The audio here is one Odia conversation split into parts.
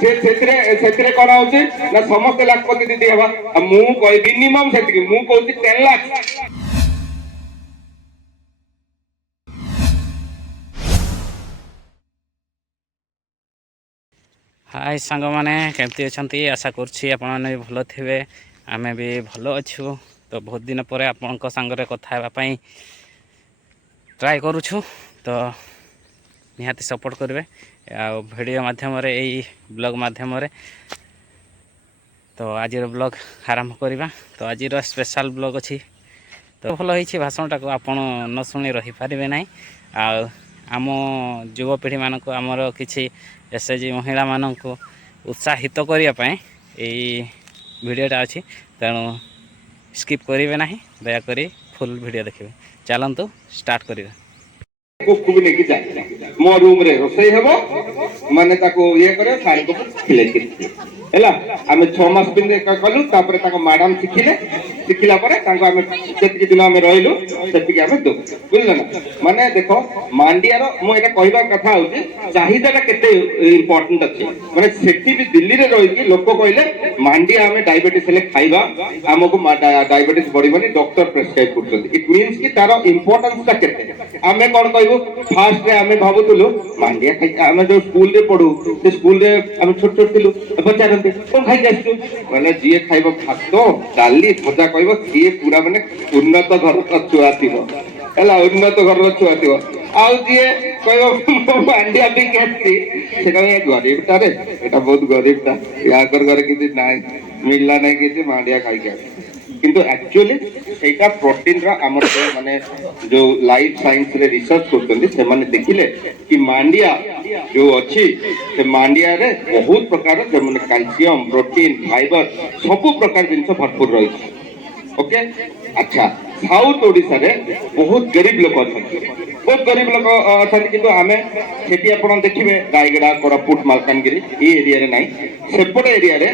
ସେଥିରେ କଣ ହଉଛି ନା ସମସ୍ତେ ଲାଖପତି ଦିଦି ହେବା। ମୁଁ କହିବି ମିନିମମ୍ ସେତିକି, ମୁଁ କହୁଛି 10 ଲାख। ହାଇ ସାଙ୍ଗମାନେ, କେମିତି ଅଛନ୍ତି? ଆଶା କରୁଛି ଆପଣମାନେ ବି ଭଲ ଥିବେ। ଆମେ ବି ଭଲ ଅଛୁ। ତ ବହୁତ ଦିନ ପରେ ଆପଣଙ୍କ ସାଙ୍ଗରେ କଥା ହେବା ପାଇଁ ଟ୍ରାଏ କରୁଛୁ। ତ ନିହାତି ସପୋର୍ଟ କରିବେ ଆଉ ଭିଡ଼ିଓ ମାଧ୍ୟମରେ, ଏଇ ବ୍ଲଗ୍ ମାଧ୍ୟମରେ। ତ ଆଜିର ବ୍ଲଗ୍ ଆରମ୍ଭ କରିବା। ତ ଆଜିର ସ୍ପେଶାଲ୍ ବ୍ଲଗ୍ ଅଛି। ତ ଭଲ ହେଇଛି ଭାଷଣଟାକୁ ଆପଣ ନ ଶୁଣି ରହିପାରିବେ ନାହିଁ। ଆଉ ଆମ ଯୁବପିଢ଼ିମାନଙ୍କୁ, ଆମର କିଛି SHG ମହିଳାମାନଙ୍କୁ ଉତ୍ସାହିତ କରିବା ପାଇଁ ଏଇ ଭିଡ଼ିଓଟା ଅଛି। ତେଣୁ ସ୍କିପ୍ କରିବେ ନାହିଁ, ଦୟାକରି ଫୁଲ୍ ଭିଡ଼ିଓ ଦେଖିବେ। ଚାଲନ୍ତୁ ଷ୍ଟାର୍ଟ କରିବା। କୁକୁକୁ ନେଇକି ଯାଏ ମୋ ରୁମରେ ରୋଷେଇ ହେବ, ମାନେ ତାକୁ ଇଏ କରେ, ସାରକୁ ହେଲା। ଆମେ 6 ମାସ କଲୁ, ତାପରେ ତାଙ୍କ ମ୍ୟାଡାମ ଶିଖିଲା ପରେ ତାଙ୍କୁ ଆମେ ଯେତିକି ଦିନ ଆମେ ରହିଲୁ ସେତିକି ଆମେ ଦଉ, ବୁଝିଲ ନା। ମାନେ ଦେଖ, ମାଣ୍ଡିଆର ମୁଁ ଏଇଟା କହିବା କଥା ହଉଛି ଚାହିଦାଟା କେତେ ଇମ୍ପୋର୍ଟାଣ୍ଟ ଅଛି। ମାନେ ସେଠି ବି ଦିଲ୍ଲୀରେ ରହିକି ଲୋକ କହିଲେ ମାଣ୍ଡିଆ ଆମେ ଡାଇବେଟିସ୍ ହେଲେ ଖାଇବା, ଆମକୁ ଡାଇବେଟିସ୍ ବଢିବନି, ଡକ୍ଟର ପ୍ରେସକ୍ରାଇବ୍ କରୁଛନ୍ତି। ଇଟ୍ ମିନ୍ସ କି ତାର ଇମ୍ପୋର୍ଟାନ୍ସଟା କେତେ। ଆମେ କଣ କହିବୁ, ଫାର୍ଷ୍ଟରେ ଆମେ ଭାବୁଥିଲୁ ମାଣ୍ଡିଆ ଖାଇକି, ଆମେ ଯୋଉ ସ୍କୁଲରେ ପଢୁ ସେ ସ୍କୁଲରେ ଆମେ ଛୋଟ ଛୋଟ ଥିଲୁ, ପଚାରନ୍ତି କଣ ଖାଇକି ଆସିଛୁ, ମାନେ ଯିଏ ଖାଇବ ଭାତ ଡାଲି ଭଜା କହିବ ସିଏ ପୁରା ମାନେ ଉନ୍ନତ ଘରର ଛୁଆ ଥିବ, ହେଲା, ଉନ୍ନତ ଘରର ଛୁଆ ଥିବ। ଆଉ ଯିଏ କହିବ ମାଣ୍ଡିଆ ପିଇକି ଆସିଛି, ସେ କହିବ ଗରିବଟାରେ, ଏଟା ବହୁତ ଗରିବଟା, ୟାଙ୍କର ଘରେ କିଛି ନାହିଁ, ମିଳିଲା ନାହିଁ କିଛି, ମାଣ୍ଡିଆ ଖାଇକି ଆସିଛି। କିନ୍ତୁ ଆକ୍ଚୁଆଲି ସେଇଟା ପ୍ରୋଟିନର, ଆମର ମାନେ ଯୋଉ ଲାଇଫ ସାଇନ୍ସରେ ରିସର୍ଚ୍ଚ କରୁଛନ୍ତି ସେମାନେ ଦେଖିଲେ କି ମାଣ୍ଡିଆ ଯୋଉ ଅଛି ସେ ମାଣ୍ଡିଆରେ ବହୁତ ପ୍ରକାର ଯେମିତି କ୍ୟାଲସିୟମ, ପ୍ରୋଟିନ, ଫାଇବର, ସବୁ ପ୍ରକାର ଜିନିଷ ଭରପୁର ରହିଛି। ଓକେ, ଆଚ୍ଛା, ସାଉଥ ଓଡ଼ିଶାରେ ବହୁତ ଗରିବ ଲୋକ ଅଛନ୍ତି, ବହୁତ ଗରିବ ଲୋକ ଅଛନ୍ତି। କିନ୍ତୁ ଆମେ ସେଠି ଆପଣ ଦେଖିବେ ରାୟଗଡ଼ା, କୋରାପୁଟ, ମାଲକାନଗିରି ଏଇ ଏରିଆରେ ନାହିଁ, ସେପଟେ ଏରିଆରେ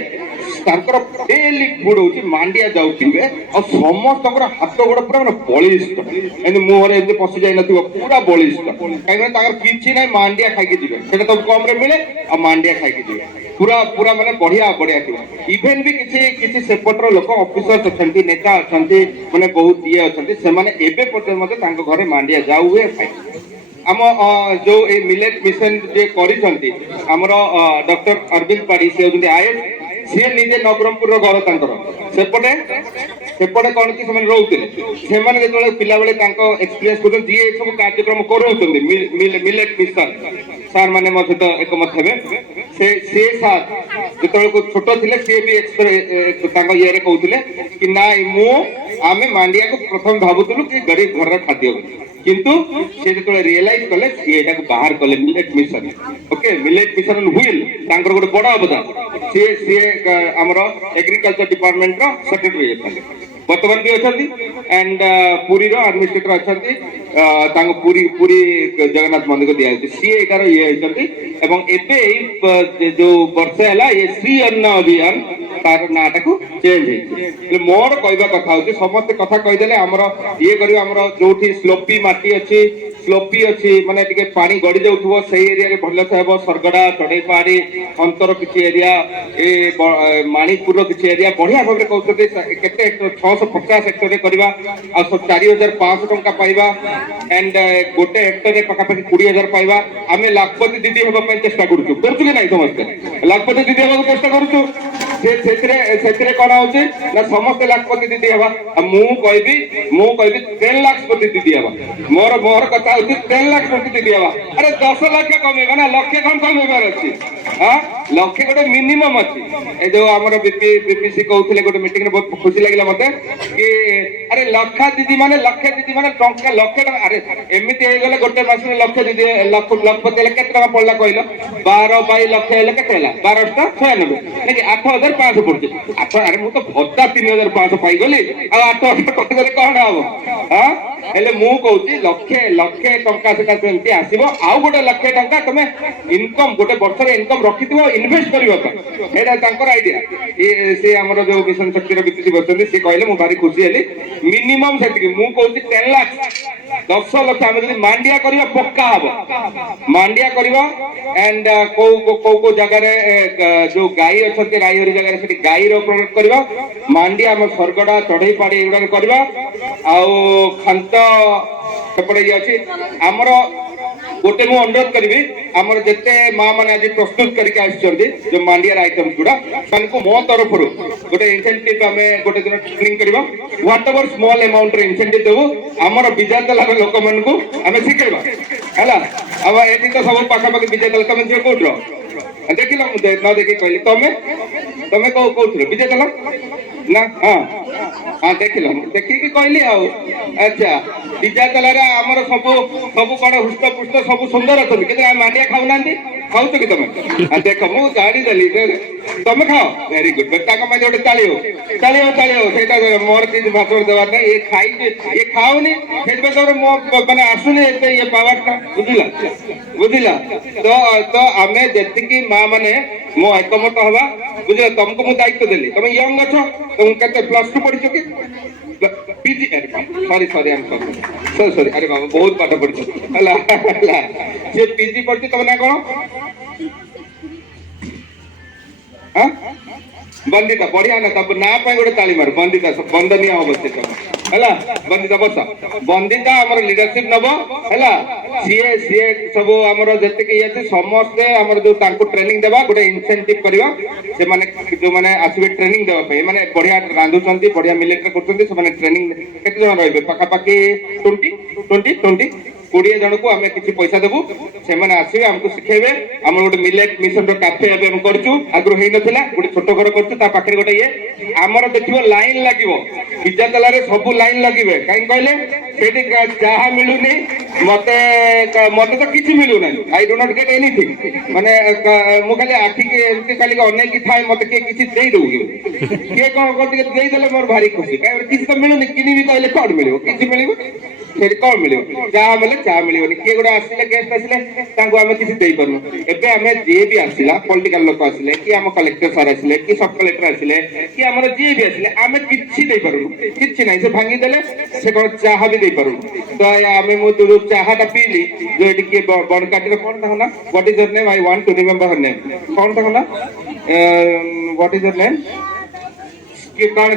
ତାଙ୍କର ଡେଲି ଫୁଡ ହଉଛି ମାଣ୍ଡିଆ ଯାଉ ପିଇବେ। ଆଉ ସମସ୍ତଙ୍କର ହାତ ଗୋଡ ପୁରା ମାନେ ବଳିଷ୍ଠ, ଏମିତି ମୁହଁରେ ଏମିତି ପଶି ଯାଇନଥିବ, ପୁରା ବଳିଷ୍ଠ। କାହିଁକି ତାଙ୍କର କିଛି ନାହିଁ, ମାଣ୍ଡିଆ ଖାଇକି ଯିବେ, ସେଟା ତ କମରେ ମିଳେ, ଆଉ ମାଣ୍ଡିଆ ଖାଇକି ଯିବେ, ପୁରା ପୁରା ମାନେ ବଢିଆ ବଢିଆ ଥିବ। ଇଭେନ ବି କିଛି ସେପଟର ଲୋକ ଅଫିସର୍ସ ଅଛନ୍ତି, ନେତା ଅଛନ୍ତି, ମାନେ ବହୁତ ଇଏ ଅଛନ୍ତି, ସେମାନେ ଏବେ ପର୍ଯ୍ୟନ୍ତ ମଧ୍ୟ ତାଙ୍କ ଘରେ ମାଣ୍ଡିଆ ଯାଉ ହୁଏ, ଖାଇ। ଆମ ଯୋଉ ଏଇ ମିଲେଟ୍ ମିଶନ ଯିଏ କରିଛନ୍ତି ଆମର ଡକ୍ଟର ଅରବିନ୍ଦ ପାଢୀ, ସେ ହେଉଛନ୍ତି IAS, ସିଏ ନିଜେ ନବରଙ୍ଗପୁରର ଘର ତାଙ୍କର। ସେପଟେ କଣ କି ସେମାନେ ରହୁଥିଲେ, ସେମାନେ ଯେତେବେଳେ ପିଲାବେଳେ ତାଙ୍କ ଏକ୍ସପିରିଏନ୍ସ କରୁଛନ୍ତି, ଯିଏ ଏସବୁ କାର୍ଯ୍ୟକ୍ରମ କରଉଛନ୍ତି ମିଲେଟ୍ ମିଶନ, ସାର୍ ମାନେ ମୋ ସହିତ ଏକମତ ହେବେ। ସେ ସାର୍ ଯେତେବେଳେ ଛୋଟ ଥିଲେ, ସିଏ ବି ତାଙ୍କ ଇଏରେ କହୁଥିଲେ କି ନାଇଁ, ଆମେ ମାଣ୍ଡିଆକୁ ପ୍ରଥମେ ଭାବୁଥିଲୁ କି ଗରିବ ଘରର ଖାଦ୍ୟ ବୋଲି, କିନ୍ତୁ ସେ ଯେତେବେଳେ ରିଏଲାଇଜ କଲେ, ସିଏ ଏଟାକୁ ବାହାର କଲେ millet mission. Okay, millet mission wheel ତାଙ୍କର ଗୋଟେ ବଡ ଅବଦାନ। ସିଏ ଆମର ଏଗ୍ରିକଲଚର ଡିପାର୍ଟମେଣ୍ଟର ସେକ୍ରେଟାରୀ ଅଛନ୍ତି, ବର୍ତ୍ତମାନ ବି ଅଛନ୍ତି, ଆଣ୍ଡ ପୁରୀର ଆଡମିନିଷ୍ଟ୍ରେଟର ଅଛନ୍ତି। ତାଙ୍କ ପୁରୀ ଜଗନ୍ନାଥ ମନ୍ଦିର ଦିଆଯାଇଛି, ସିଏ ଏଟାର ଇଏ ହେଇଛନ୍ତି। ଏବଂ ଏବେ ଏଇ ଯୋଉ ବର୍ଷେ ହେଲା ଏ ଶ୍ରୀ ଅନ୍ନ ଅଭିଯାନ, ତାର ନାଁଟାକୁ ଚେଞ୍ଜ ହେଇଛି। ମୋର କହିବା କଥା ହଉଛି, ସମସ୍ତେ କଥା କହିଦେଲେ ଆମର ଇଏ କରିବ, ଆମର ଯୋଉଠି ସ୍ଲୋପି ମାଟି ଅଛି, ସ୍ଲୋପି ଅଛି, ମାନେ ଟିକେ ପାଣି ଗଡି ଯାଉଥିବ, ସେଇ ଏରିଆରେ ଭଲସେ ହେବ। ସରଗଡା, ଚଢେଇ ପାହାଡି ଅନ୍ତର କିଛି ଏରିଆ, ଏ ମାଣିପୁରର କିଛି ଏରିଆ ବଢିଆ ଭାବରେ କହୁଛନ୍ତି। କେତେ ହେକ୍ଟର, 650 ହେକ୍ଟରରେ କରିବା, ଆଉ 4,500 ଟଙ୍କା ପାଇବା, ଆଣ୍ଡ ଗୋଟେ ହେକ୍ଟରରେ ପାଖାପାଖି 20,000 ପାଇବା। ଆମେ ଲାଖପତି ଦିଦି ହେବା ପାଇଁ ଚେଷ୍ଟା କରୁଛୁ କି ନାହିଁ? ସମସ୍ତେ ଲାଖପତି ଦିଦି ହେବାକୁ ଚେଷ୍ଟା କରୁଛୁ। ସେଥିରେ କଣ ହଉଛି ନା ସମସ୍ତେ ଲାଖପତି ଦିଦି ହେବା। ଆଉ ମୁଁ କହିବି 10 ଲାଖପତି ଦିଦି ହେବା। ମୋର କଥା ହଉଛି 10 ଲାଖପତି ଦିଦି ହେବା। ଆରେ 10 ଲକ୍ଷ କମେଇବା ନା, ଲକ୍ଷେ କଣ କମେଇବାର ଅଛି? ଲକ୍ଷେ ଗୋଟେ ମିନିମମ୍ ଅଛି। ଏ ଯୋଉ ଆମର ବିପିସି କହୁଥିଲେ ଗୋଟେ ମିଟିଂରେ, ବହୁତ ଖୁସି ଲାଗିଲା ମତେ କି ଆରେ ଲକ୍ଷେ ଦିଦି ମାନେ ଟଙ୍କା, ଲକ୍ଷେ ଟଙ୍କା। ଆରେ ଏମିତି ହେଇଗଲେ ଗୋଟେ ମାସରେ ଲକ୍ଷେ ଦିଦି ଲକ୍ଷପତି ହେଲେ କେତେ ଟଙ୍କା ପଡିଲା କହିଲ? 12 ବାଇ ଲକ୍ଷ ହେଲେ କେତେ ହେଲା? 12,96,96, 8,000 8,500 ପଡୁଛି। ଆରେ ମୁଁ ତ ଭତ୍ତା 3,500 ପାଇଗଲି, ଆଉ 8,000 କହିଦେଲେ କଣ ହବ? ହଁ, ହେଲେ ମୁଁ କହୁଛି ଲକ୍ଷେ ଲକ୍ଷେ ଟଙ୍କା ସେଟା ସେମିତି ଆସିବ। ଆଉ ଗୋଟେ ଲକ୍ଷେ ଟଙ୍କା ତମେ ଇନକମ୍, ଗୋଟେ ବର୍ଷରେ ଇନକମ୍ ରଖିଥିବ ଇନଭେଷ୍ଟ କରିବା ପାଇଁ, ସେଇଟା ତାଙ୍କର ଆଇଡିଆ। ସେ ଆମର ଯୋଉ ମିଶନ ଶକ୍ତିର ବିତୁତି ବସିଛନ୍ତି, ସେ କହିଲେ ମୁଁ ଭାରି ଖୁସି ହେଲି। ମିନିମମ୍ ସେତିକି, ମୁଁ କହୁଛି 10 ଲାખ, 10 ଲକ୍ଷ ଆମେ ଯଦି ମାଣ୍ଡିଆ କରିବା ପକ୍କା ହବ। ମାଣ୍ଡିଆ କରିବା ଏଣ୍ଡ କୋଉ ଜାଗାରେ ଯୋଉ ଗାଈ ଅଛନ୍ତି, ରାଇହରି ଜାଗାରେ ସେଠି ଗାଈର ପ୍ରଡକ୍ଟ କରିବା, ମାଣ୍ଡିଆ ଆମ ସରଗଡା ଚଢେଇ ପାଡି ଏଗୁଡାକ କରିବା, ଆଉ ଖାନ୍ତ ସେପଟେ ଇଏ ଅଛି ଆମର। ଗୋଟେ ମୁଁ ଅନୁରୋଧ କରିବି, ଆମର ଯେତେ ମା ମାନେ ଆଜି ପ୍ରସ୍ତୁତ କରିକି ଆସିଛନ୍ତି ଯୋଉ ମାଣ୍ଡିଆର ଆଇଟମ ଗୁଡା, ତାଙ୍କୁ ମୋ ତରଫରୁ ଗୋଟେ ଇନସେଣ୍ଟିଭ ଆମେ ଗୋଟେ ଦିନ ଟ୍ରେନିଂ କରିବା। ହ୍ୱାଟ ଏଭର ସ୍ମଲ ଆମାଉଣ୍ଟର ଇନସେଣ୍ଟିଭ ଦେବୁ ଆମର ବିଜାତଲାର ଲୋକମାନଙ୍କୁ ଆମେ ଶିଖେଇବା ହେଲା। ଆଉ ଏଠି ତ ସବୁ ପାଖାପାଖି ବିଜାତଲା, ତମେ ଝିଅ କୋଉଠର ଦେଖିଲ? ମୁଁ ନ ଦେଖି କହିଲି, ତମେ କୋଉଥିର ବିଜାତଲା ନା? ହଁ ହଁ, ଦେଖିଲ, ଦେଖିକି କହିଲି ଆଉ। ଆଚ୍ଛା, ବିଜାତଲାରେ ଆମର ସବୁ କଣ ହୃଷ୍ଟପୁଷ୍ଟ ସବୁ ସୁନ୍ଦର ଅଛନ୍ତି, କିନ୍ତୁ ଆମେ ମାଣ୍ଡିଆ ଖାଉନାହାନ୍ତି। ଖାଉଛ କି ତମେ? ଦେଖ, ମୁଁ ଜାଣିଦେଲି ତମେ ଖାଅ, ଭେରି ଗୁଡ। ତାଙ୍କ ପାଇଁ ଗୋଟେ ତାଳି ହଉ, ତାଳି ହଉ, ତାଳି ହଉ। ସେଇଟା ମୋର କିଛି ଭାଷଣ ଦେବାର ନାହିଁ। ଇଏ ଖାଇଛି, ଇଏ ଖାଉନି, ସେଥିପାଇଁ ତମର ମୋ ମାନେ ଆସୁନି ଏତେ ଇଏ ପାୱାରଟା, ବୁଝିଲା? ତ ଆମେ ଯେତିକି ମା ମାନେ ମୋ ଏକମତ ହବା, ବୁଝିଲା? ତମକୁ ମୁଁ ଦାୟିତ୍ୱ ଦେଲି, ତମେ ୟଙ୍ଗ ଅଛ, ତମକୁ କେତେ +2 ପଢିଛ କି? ପିଜି? ସରି ଆରେ ବାବା, ବହୁତ ପାଠ ପଢିଛ ହେଲା। ସେ ପିଜି ପଢିଛି, ତମ ନା କଣ? ବନ୍ଦିତା, ବଢିଆ ନା। ତାପ ନା ପାଇଁ ଗୋଟେ ତାଳି ମାର। ବନ୍ଦିତା, ବନ୍ଦନୀୟ ହବ ସେ ହେଲା। ବନ୍ଦିତା ବସ, ବନ୍ଦିତା ଆମର ଲିଡରସିପ ନବ ହେଲା। ସିଏ ସବୁ ଆମର ଯେତିକି ଇଏ ଅଛି ସମସ୍ତେ ଆମର ଯୋଉ ତାଙ୍କୁ ଟ୍ରେନିଂ ଦେବା, ଗୋଟେ ଇନସେଣ୍ଟିଭ କରିବା। ସେମାନେ ଯୋଉମାନେ ଆସିବେ ଟ୍ରେନିଂ ଦେବା ପାଇଁ, ମାନେ ବଢିଆ ରାନ୍ଧୁଛନ୍ତି, ବଢିଆ ମିଲେଟରେ କରୁଛନ୍ତି, ସେମାନେ ଟ୍ରେନିଂ କେତେ ଜଣ ରହିବେ? ପାଖାପାଖି 20 ଜଣକୁ ଆମେ କିଛି ପଇସା ଦେବୁ, ସେମାନେ ଆସିବେ ଆମକୁ ଶିଖେଇବେ। ଆମର ଗୋଟେ ମିଲେଟ ମିଶନର କାଫେ ଏବେ ଆମେ କରୁଛୁ, ଆଗରୁ ହେଇନଥିଲା, ଗୋଟେ ଛୋଟ ଘର କରୁଛୁ, ତା ପାଖରେ ଗୋଟେ ଇଏ। ଆମର ଦେଖିବ ଲାଇନ ଲାଗିବ, ବିଜାତଲାରେ ସବୁ ଲାଇନ ଲାଗିବେ। କାହିଁକି କହିଲେ? ସେଠି ଯାହା ମିଳୁନି, ମତେ ତ କିଛି ମିଳୁନାହିଁ। I do not get anything. ମାନେ ମୁଁ ଖାଲି ଆଖିକି ଏମିତି ଖାଲି ଅନେଇକି ଥାଏ, ମତେ କିଏ କିଛି ଦେଇଦବୁ କି? କିଏ କଣ ଟିକେ ଦେଇଦେଲେ ମୋର ଭାରି ଖୁସି। କାହିଁକି କିଛି ତ ମିଳୁନି, କିଣିବି କହିଲେ କଣ ମିଳିବ? କିଛି ମିଳିବ ସେଠି କଣ ମିଳିବ? ଚାହା ମିଳେ, ଚାହା ମିଳିବନି। କିଏ ଗୋଟେ ଆସିଲେ, ଗେଷ୍ଟ ଆସିଲେ, ତାଙ୍କୁ ଆମେ କିଛି ଦେଇପାରୁନୁ। ଏବେ ଆମେ ଯିଏ ବି ଆସିଲା, ପଲିଟିକାଲ ଲୋକ ଆସିଲେ, କି ଆମ କଲେକ୍ଟର ସାର୍ ଆସିଲେ, କି ସବ୍ କଲେକ୍ଟର ଆସିଲେ, କି ଆମର ଯିଏ ବି ଆସିଲେ, ଆମେ କିଛି ଦେଇପାରୁନୁ, କିଛି ନାହିଁ। ସେ ଭାଙ୍ଗିଦେଲେ, ସେ କଣ ଚାହା ବି ଦେଇପାରୁନୁ। ତ ଆମେ ମୁଁ ଯୋଉ ଚାହାଟା ପିଇଲି, ଯୋଉ ଏଠି କିଏ ବଣକାଟିର କଣ ତାଙ୍କ ନା? What is your name? I want to remember her name. କଣ ତାଙ୍କ ନା? What is your name? କଣ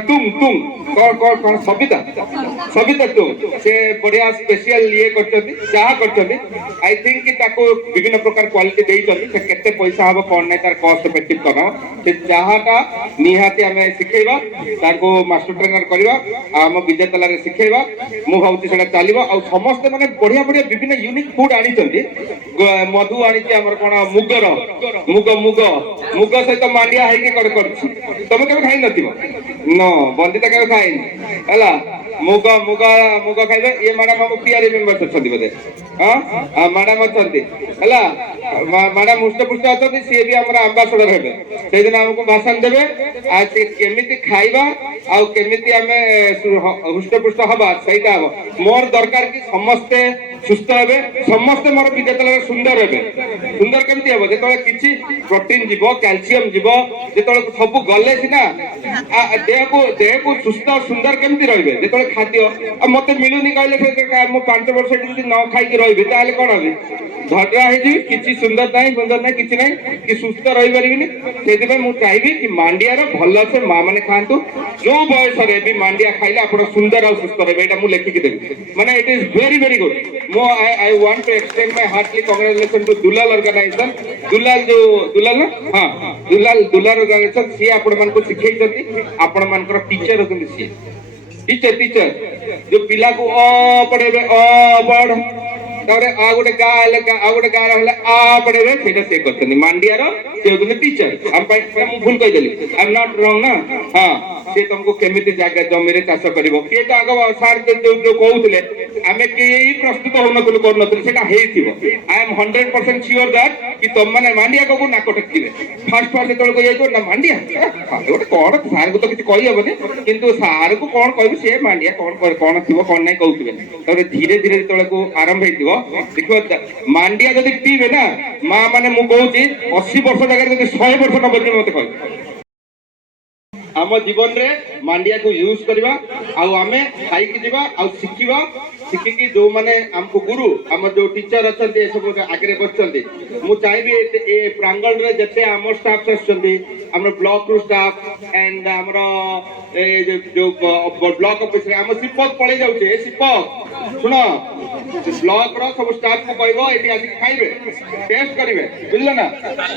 ସବିତା ତୁମ। ସେ ବଢିଆ ସ୍ପେଶିଆଲ ଇଏ କରିଛନ୍ତି, ଚାହା କରିଛନ୍ତି। ଆଇ ଥିଙ୍କ କି ତାକୁ ବିଭିନ୍ନ ପ୍ରକାର କ୍ୱାଲିଟି ଦେଇଛନ୍ତି। ସେ କେତେ ପଇସା ହବ କଣ ନାହିଁ, ତାର କଷ୍ଟ ଇଫେକ୍ଟିଭ କଣ? ସେ ଚାହାଟା ନିହାତି ଆମେ ଶିଖେଇବା, ତାକୁ ମାଷ୍ଟର ଟ୍ରେନର କରିବା, ଆଉ ଆମ ବିଜାତଲାରେ ଶିଖେଇବା। ମୁଁ ଭାବୁଛି ସେଟା ଚାଲିବ। ଆଉ ସମସ୍ତେ ମାନେ ବଢିଆ ବଢିଆ ବିଭିନ୍ନ ୟୁନିକ୍ ଫୁଡ ଆଣିଛନ୍ତି। ମଧୁ ଆଣିଛି ଆମର କଣ ମୁଗ ସହିତ ମାଣ୍ଡିଆ ହେଇକି କଣ କରୁଛି। ତମେ କେବେ ଖାଇନଥିବ? ବନ୍ଦିତା କେବେ ଖାଇନି ହେଲା। ମୁଗ ଖାଇବେ। ଇଏ ମ୍ୟାଡାମ ଆମ ପିଆରି ମେମ୍ବର୍ସ ଅଛନ୍ତି ବୋଧେ? ହଁ, ମ୍ୟାଡାମ ଅଛନ୍ତି ହେଲା। ମ୍ୟାଡାମ ହୃଷ୍ଟପୁଷ୍ଟ ଅଛନ୍ତି, ସିଏ ବି ଆମର ଆମ୍ବାସଡର ହେବେ। ସେଇଦିନ ଆମକୁ ଭାଷଣ ଦେବେ, ଆଉ ସେ କେମିତି ଖାଇବା ଆଉ କେମିତି ଆମେ ହୃଷ୍ଟପୁଷ୍ଟ ହବା, ସେଇଟା ହବ। ମୋର ଦରକାର କି ସମସ୍ତେ ସୁସ୍ଥ ହେବେ, ସମସ୍ତେ ମୋର ବିଜାତଲାରେ ସୁନ୍ଦର ହେବେ। ସୁନ୍ଦର କେମିତି ହବ? ଯେତେବେଳେ କିଛି ପ୍ରୋଟିନ ଯିବ, କ୍ୟାଲସିୟମ ଯିବ, ଯେତେବେଳେ ସବୁ ଗଲେ ସିନା ଦେହକୁ ସୁସ୍ଥ ସୁନ୍ଦର କେମିତି ରହିବେ? ଯେତେବେଳେ ଖାଦ୍ୟ ଆଉ ମତେ ମିଳୁନି କହିଲେ, ମୁଁ 5 ବର୍ଷ ଯଦି ନ ଖାଇକି ରହିବି, ତାହେଲେ କଣ ହେବି? ଝଗଡ଼ା ହେଇଯିବି। କିଛି ସୁନ୍ଦର ନାହିଁ କିଛି ନାହିଁ, କି ସୁସ୍ଥ ରହିପାରିବିନି। ସେଥିପାଇଁ ମୁଁ ଚାହିଁବି କି ମାଣ୍ଡିଆର ଭଲସେ ମା ମାନେ ଖାଆନ୍ତୁ। ଯୋଉ ବୟସରେ ବି ମାଣ୍ଡିଆ ଖାଇଲେ ଆପଣ ସୁନ୍ଦର ଆଉ ସୁସ୍ଥ ରହିବେ, ଏଇଟା ମୁଁ ଲେଖିକି ଦେବି। ମାନେ it is very very good. ମୁଁ I want to extend my heartly congratulation to Dulal organisation. Dulal organisation, ସିଏ ଆପଣମାନଙ୍କୁ ଶିଖେଇଛନ୍ତି। ଆପଣ ମାନଙ୍କର ଟିଚର ଅଛନ୍ତି ସିଏ। ଟିଚର ଯୋଉ ପିଲାକୁ ଅ ପଢେଇବେ, ଅ ପଢ, ତାପରେ ଆଉ ଗୋଟେ ଗାଁ ହେଲେ ଆଉ ଗୋଟେ ଗାଁ ହେଲେ ଆ ପଢେଇବେ ସେଇଟା ସେ କରିଛନ୍ତି ମାଣ୍ଡିଆର ସେ ହଉଛନ୍ତି ଟିଚର ଆମ ପାଇଁ ମୁଁ ଭୁଲ କହିଦେଲି ଆଇ ଏମ୍ ନଟ୍ ରଙ୍ଗ ନା ହଁ ସେ ତମକୁ କେମିତି ଜାଗା ଜମିରେ ଚାଷ କରିବ କିଏ ତ ଆଗ ସାର୍ ଯୋଉ କହୁଥିଲେ ଆମେ କେହି ପ୍ରସ୍ତୁତ ହଉନଥିଲୁ କରୁନଥିଲୁ ସେଇଟା ହେଇଥିବ ଆଇ ଏମ୍ 100% ସିଓର ଦ୍ୟାଟ୍ କି ତମମାନେ ମାଣ୍ଡିଆ କକୁ ନାକ ଟେକିବେ ଫାଷ୍ଟ ଯେତେବେଳେ କହିଯାଇଥିବ ନା ମାଣ୍ଡିଆ ଗୋଟେ କଣ ସାର୍ଙ୍କୁ ତ କିଛି କହିହବନି କିନ୍ତୁ ସାର୍ଙ୍କୁ କଣ କହିବୁ ସେ ମାଣ୍ଡିଆ କଣ ଥିବ କଣ ନାହିଁ କହୁଥିବେ ତାପରେ ଧୀରେ ଧୀରେ ଯେତେବେଳେ ଆରମ୍ଭ ହେଇଥିବ ଦେଖିବ ମାଣ୍ଡିଆ ଯଦି ପିଇବେ ନା ମା ମାନେ ମୁଁ କହୁଛି 80 ବର୍ଷ ଜାଗାରେ ଯଦି 100 ବର୍ଷ ନ ବଞ୍ଚିବେ ମତେ କହିବେ ଆମ ଜୀବନରେ ମାଣ୍ଡିଆକୁ ୟୁଜ କରିବା ଆଉ ଆମେ ଖାଇକି ଯିବା ଆଉ ଶିଖିକି ଯୋଉମାନେ ଆମକୁ ଗୁରୁ ଆମର ଯୋଉ ଟିଚର ଅଛନ୍ତି ଏସବୁ ଆଗରେ ବସିଛନ୍ତି ମୁଁ ଚାହିଁବି ଏ ପ୍ରାଙ୍ଗଣରେ ଯେତେ ଆମ ଷ୍ଟାଫ ଆସୁଛନ୍ତି ଆମର ବ୍ଲକ ରୁ ଷ୍ଟାଫ ଆଣ୍ଡ ଆମର ଯୋଉ ବ୍ଲକ ଅଫିସରେ ଆମ ଶିପକ ପଳେଇ ଯାଉଛି ଏ ଶିପକ ଶୁଣ ବ୍ଲକ ର ସବୁ ଷ୍ଟାଫ କୁ କହିବ ଏଠି ଆସିକି ଖାଇବେ ଟେଷ୍ଟ କରିବେ ବୁଝିଲ ନା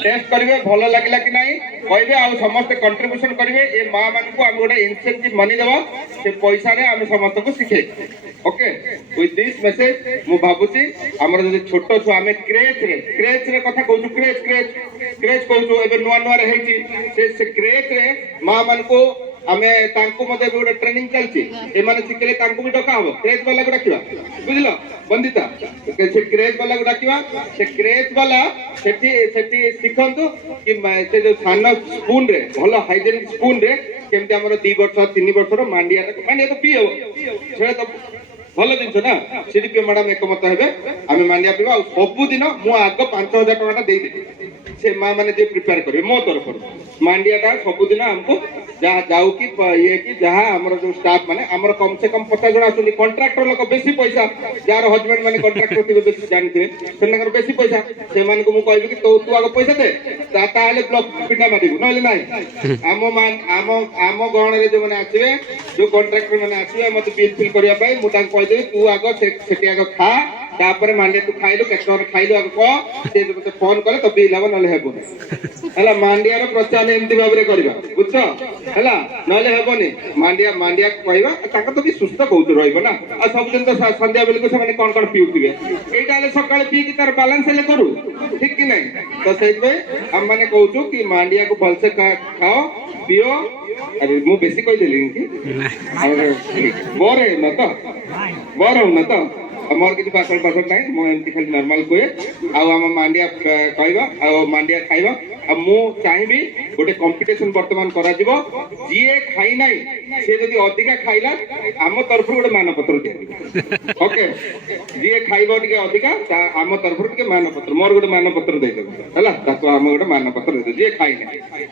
ଟେଷ୍ଟ କରିବେ ଭଲ ଲାଗିଲା କି ନାହିଁ କହିବେ ଆଉ ସମସ୍ତେ କଣ୍ଟ୍ରିବ୍ୟୁସନ କରିବେ ଏ ମା ମାନଙ୍କୁ ଆମେ ଗୋଟେ ଇନସେଣ୍ଟିଭ ମନି ଦେବା ସେ ପଇସାରେ ଆମେ ସମସ୍ତଙ୍କୁ ଶିଖେଇ ଓକେ ୱିଥ୍ ଦିସ୍ ମେସେଜ ମୁଁ ଭାବୁଛି ଆମର ଯଦି ଛୋଟ ଛୁଆ ଆମେ କ୍ରେଚରେ କଥା କହୁଛୁ କ୍ରେଚ କହୁଛୁ ଏବେ ନୂଆ ନୂଆରେ ହେଇଛି ସେ କ୍ରେଚରେ ମା ମାନଙ୍କୁ ଆମେ ତାଙ୍କୁ ମଧ୍ୟ ଗୋଟେ ଟ୍ରେନିଂ ଚାଲିଛି ଏମାନେ ଶିଖିଲେ ତାଙ୍କୁ ବି ଡକା ହବ କ୍ରେଚ ବାଲାକୁ ଡାକିବା ବୁଝିଲ ବନ୍ଦିତା ସେ କ୍ରେଚ ବାଲାକୁ ଡାକିବା ସେ କ୍ରେଚ ବାଲା ସେଠି ଶିଖନ୍ତୁ କି ସେ ଯୋଉ ସାନ ସ୍ପୁନ ରେ ଭଲ ହାଇଜେନିକ ସ୍ପୁନ ରେ କେମିତି ଆମର 2 ବର୍ଷ 3 ବର୍ଷର ମାଣ୍ଡିଆ ତ ପିଇ ହବ ସେଟା ତ ଭଲ ଜିନିଷ ନା ସେଠି ମ୍ୟାଡାମ ଏକମତ ହେବେ ଆମେ ମାଣ୍ଡିଆ ପିଇବା ଆଉ ସବୁଦିନ ମୁଁ ଆଗ 5,000 ଟଙ୍କା ଦେଇଦେବି ସେ ମା ମାନେ ଯିଏ ପ୍ରିପେୟାର କରିବେ ମୋ ତରଫରୁ ମାଣ୍ଡିଆ ଟା ସବୁଦିନ ଆମକୁ ଯାହା ଯାଉ କି ଇଏ କି ଯାହା ଆମର ଯୋଉ ଷ୍ଟାଫ ମାନେ ଆମର କମ ସେ କମ 50 ଜଣ ଆସୁଛନ୍ତି କଣ୍ଟ୍ରାକ୍ଟର ଲୋକ ବେଶୀ ପଇସା ଯାହାର ହଜବେଣ୍ଡ ମାନେ କଣ୍ଟ୍ରାକ୍ଟର ଥିବେ ବେଶୀ ଜାଣିଥିବେ ସେମାନଙ୍କର ବେଶୀ ପଇସା ସେମାନଙ୍କୁ ମୁଁ କହିବି କି ତୁ ଆଗ ପଇସା ଦେ ତାହେଲେ ବ୍ଲକ ପିଣ୍ଡା ମାରିବୁ ନହେଲେ ନାହିଁ ଆମ ଗହଣରେ ଯୋଉମାନେ ଆସିବେ ଯୋଉ କଣ୍ଟ୍ରାକ୍ଟର ମାନେ ଆସିବେ ମତେ ବିଲ୍ ଫିଲ୍ କରିବା ପାଇଁ ମୁଁ ତାଙ୍କୁ କହିଦେବି ତୁ ଆଗ ସେଠି ଆଗ ଖା ତାପରେ ମାଣ୍ଡିଆ ତୁ ଖାଇଲୁ କେତେ ଟଙ୍କା ଖାଇଲୁ ଆଗ କହ ସେ ମତେ ଫୋନ କଲେ ତ ବିଲ୍ ହବ ନହେଲେ ହେବନି ହେଲା ମାଣ୍ଡିଆର ପ୍ରଚାର ଏମିତି ଭାବରେ କରିବା ବୁଝଛ ହେଲା ନହେଲେ ହେବନି ମାଣ୍ଡିଆ କହିବା ତାଙ୍କର ତ ବି ସୁସ୍ଥ ବହୁତ ରହିବ ନା ଆଉ ସବୁଦିନ ତ ସନ୍ଧ୍ୟା ବେଳକୁ ସେମାନେ କଣ ପିଉଥିବେ ଏଇଟା ହେଲେ ସକାଳେ ପିଇକି ତାର ବାଲାନ୍ସ ହେଲେ କରୁ ଠିକ କି ନାହିଁ ତ ସେଇଥିପାଇଁ ଆମେ ମାନେ କହୁଛୁ କି ମାଣ୍ଡିଆକୁ ଭଲସେ ଖାଅ ପିଓ ଆରେ ମୁଁ ବେଶୀ କହିଦେଲି କି ବୋର ହେଉନ ତ ମୋର କିଛି ପାସୱାର୍ଡ ନାହିଁ ମୁଁ ଏମିତି ଖାଲି ନର୍ମାଲ କୁହେ ଆଉ ଆମ ମାଣ୍ଡିଆ କହିବା ଆଉ ମାଣ୍ଡିଆ ଖାଇବା ଆଉ ମୁଁ ଚାହିଁବି ଗୋଟେ କମ୍ପିଟିସନ ବର୍ତ୍ତମାନ କରାଯିବ ଯିଏ ଖାଇ ନାହିଁ ସେ ଯଦି ଅଧିକା ଖାଇଲା ଆମ ତରଫରୁ ଗୋଟେ ମାନପତ୍ର ଦିଆଯିବ ଓକେ ଯିଏ ଖାଇବ ଟିକେ ଅଧିକା ଆମ ତରଫରୁ ଟିକେ ମାନପତ୍ର ମୋର ଗୋଟେ ମାନପତ୍ର ଦେଇଦେବ ହେଲା ତାକୁ ଆମେ ଗୋଟେ ମାନପତ୍ର ଦେଇଦେବୁ ଯିଏ ଖାଇନି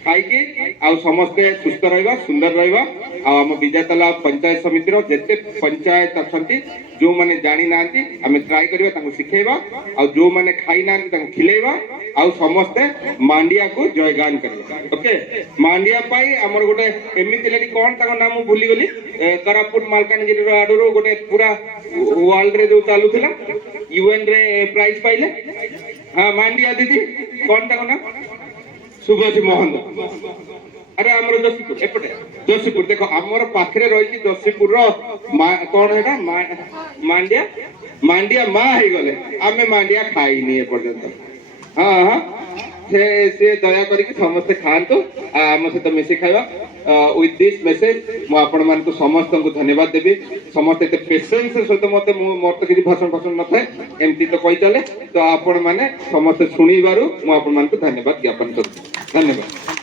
ଖାଇକି ଆଉ ସମସ୍ତେ ସୁସ୍ଥ ରହିବା ସୁନ୍ଦର ରହିବା ଆଉ ଆମ ବିଜାତଲା ପଞ୍ଚାୟତ ସମିତିର ଯେତେ ପଞ୍ଚାୟତ ଅଛନ୍ତି ଯୋଉମାନେ ଜାଣିନାହାନ୍ତି ଆମେ ଟ୍ରାଏ କରିବା ତାଙ୍କୁ ଶିଖେଇବା ଆଉ ଯୋଉମାନେ ଖାଇନାହାନ୍ତି ତାଙ୍କୁ ଖିଲେଇବା ଆଉ ସମସ୍ତେ ମାଣ୍ଡିଆକୁ ଜୟଗାନ କରିବା ଓକେ ମାଣ୍ଡିଆ ପାଇଁ ଆମର ଗୋଟେ ଏମିତି ଲେଡି କଣ ତାଙ୍କ ନାମ ମୁଁ ଭୁଲିଗଲି କୋରାପୁଟ ମାଲକାନଗିରି ଆଡରୁ ଗୋଟେ ପୁରା ୱାର୍ଲଡ ରେ ଯୋଉ ଚାଲୁଥିଲା UN ରେ ପ୍ରାଇଜ ପାଇଲେ ହଁ ମାଣ୍ଡିଆ ଦିଦି କଣ ତାଙ୍କ ନାମ ସୁଭାଷୀ ମହନ୍ତ अरे आमर जोशीपुर एपटे जोशीपुर देखो आमर पाखरे रही जोशीपुर कौन है मांडिया मांडिया माँ हो गले आमे मांडिया खाईनी एपर्यंत हाँ हाँ से दया करके समस्ते खातु आम सहित मिसी खाइबा विथ दिस मेसेज मु आपण मान को समस्त को धन्यवाद देबी समस्त एते पेशेंस सहित मते मोर तो किछि भाषण न थाए एमती तो कहि चले तो आपण माने समस्त सुनिबारु मु आपण मान को धन्यवाद ज्ञापन करू धन्यवाद।